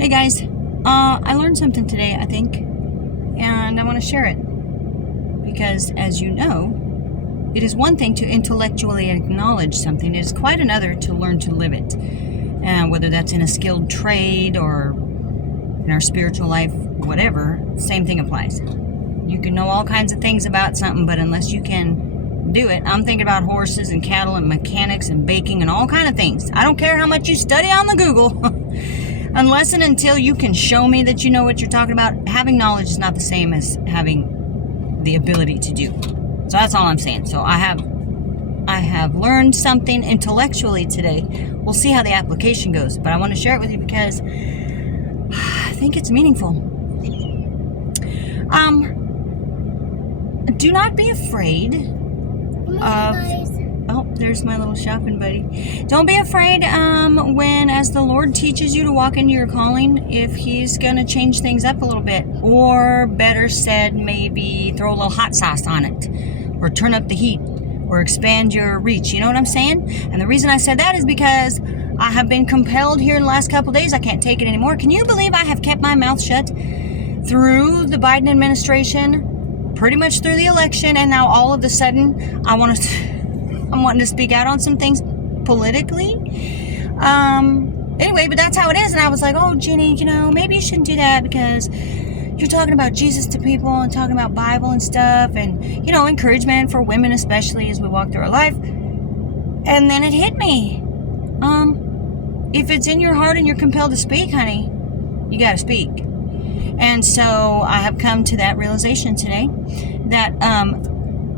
Hey guys, I learned something today, I think, and I want to share it. Because, as you know, it is one thing to intellectually acknowledge something, it is quite another to learn to live it. And whether that's in a skilled trade or in our spiritual life, whatever, same thing applies. You can know all kinds of things about something, but unless you can do it, I'm thinking about horses and cattle and mechanics and baking and all kind of things. I don't care how much you study on the Google. Unless and until you can show me that you know what you're talking about, having knowledge is not the same as having the ability to do. So that's all I'm saying. So I have learned something intellectually today. We'll see how the application goes, but I want to share it with you because I think it's meaningful. Do not be afraid of... Oh, there's my little shopping buddy. Don't be afraid when, as the Lord teaches you to walk into your calling, if He's going to change things up a little bit. Or better said, maybe throw a little hot sauce on it. Or turn up the heat. Or expand your reach. You know what I'm saying? And the reason I said that is because I have been compelled here in the last couple days. I can't take it anymore. Can you believe I have kept my mouth shut through the Biden administration? Pretty much through the election. And now all of a sudden, I'm wanting to speak out on some things politically. Anyway, but that's how it is. And I was like, oh, Jenny, maybe you shouldn't do that because you're talking about Jesus to people and talking about Bible and stuff and, encouragement for women, especially as we walk through our life. And then it hit me. If it's in your heart and you're compelled to speak, honey, you got to speak. And so I have come to that realization today that,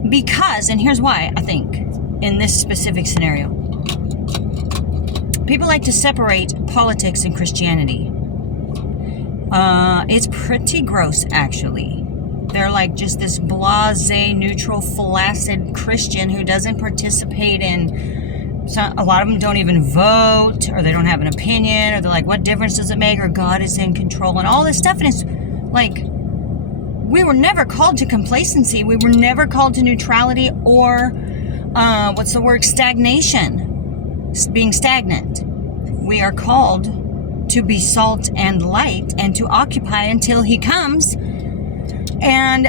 because, and here's why, I think, in this specific scenario. People like to separate politics and Christianity. It's pretty gross, actually. They're like just this blasé, neutral, flaccid Christian who doesn't participate in... a lot of them don't even vote, or they don't have an opinion, or they're like, what difference does it make, or God is in control, and all this stuff. And it's like, we were never called to complacency. We were never called to neutrality or... stagnation, being stagnant. We are called to be salt and light and to occupy until He comes. And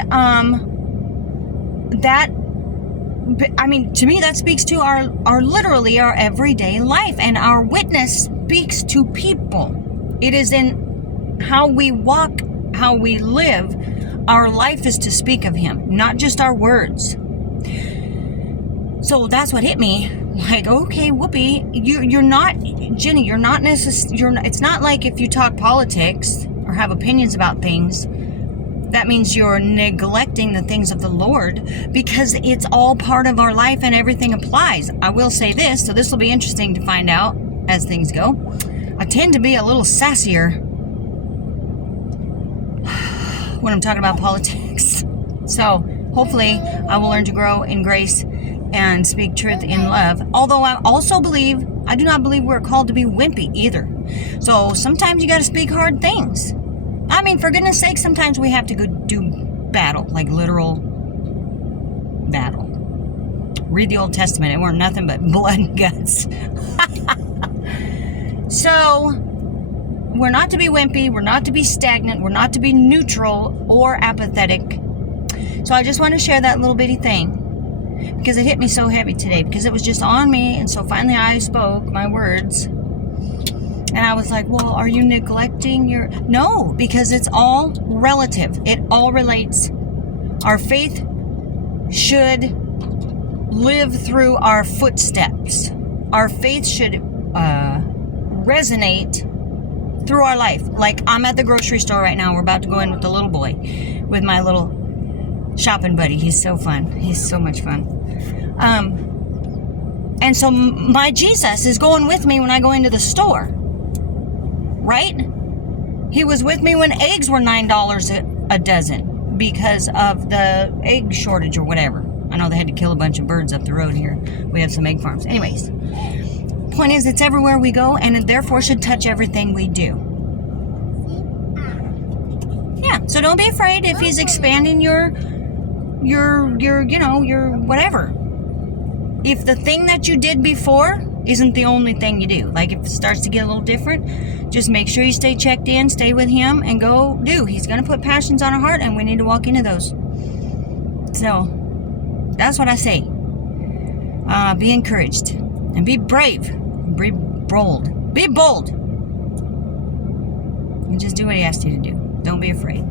to me, that speaks to our literally our everyday life, and our witness speaks to people. It is in how we walk, how we live. Our life is to speak of Him, not just our words. So that's what hit me. Like, okay, Whoopi, you're not, Jenny, you're not necessarily, it's not like if you talk politics or have opinions about things, that means you're neglecting the things of the Lord, because it's all part of our life and everything applies. I will say this, so this will be interesting to find out as things go. I tend to be a little sassier when I'm talking about politics. So hopefully I will learn to grow in grace and speak truth in love. Although I do not believe we're called to be wimpy either. So sometimes you got to speak hard things. I mean, for goodness sake, sometimes we have to go do battle, like literal battle. Read the Old Testament. It weren't nothing but blood and guts. So we're not to be wimpy. We're not to be stagnant. We're not to be neutral or apathetic. So I just want to share that little bitty thing, because it hit me so heavy today, because it was just on me. And so finally I spoke my words, and I was like, well, are you neglecting your... No, because it's all relative. It all relates. Our faith should live through our footsteps. Our faith should resonate through our life. Like, I'm at the grocery store right now. We're about to go in with the little boy, with my little shopping buddy. He's so fun. He's so much fun. And so my Jesus is going with me when I go into the store, right? He was with me when eggs were $9 a dozen because of the egg shortage or whatever. I know they had to kill a bunch of birds up the road here. We have some egg farms. Anyways, point is, it's everywhere we go, and it therefore should touch everything we do. Yeah, so don't be afraid if He's expanding your whatever. If the thing that you did before isn't the only thing you do. Like, if it starts to get a little different, just make sure you stay checked in, stay with him, and go do. He's going to put passions on our heart, and we need to walk into those. So, that's what I say. Be encouraged. And be brave. Be bold. Be bold. And just do what he asks you to do. Don't be afraid.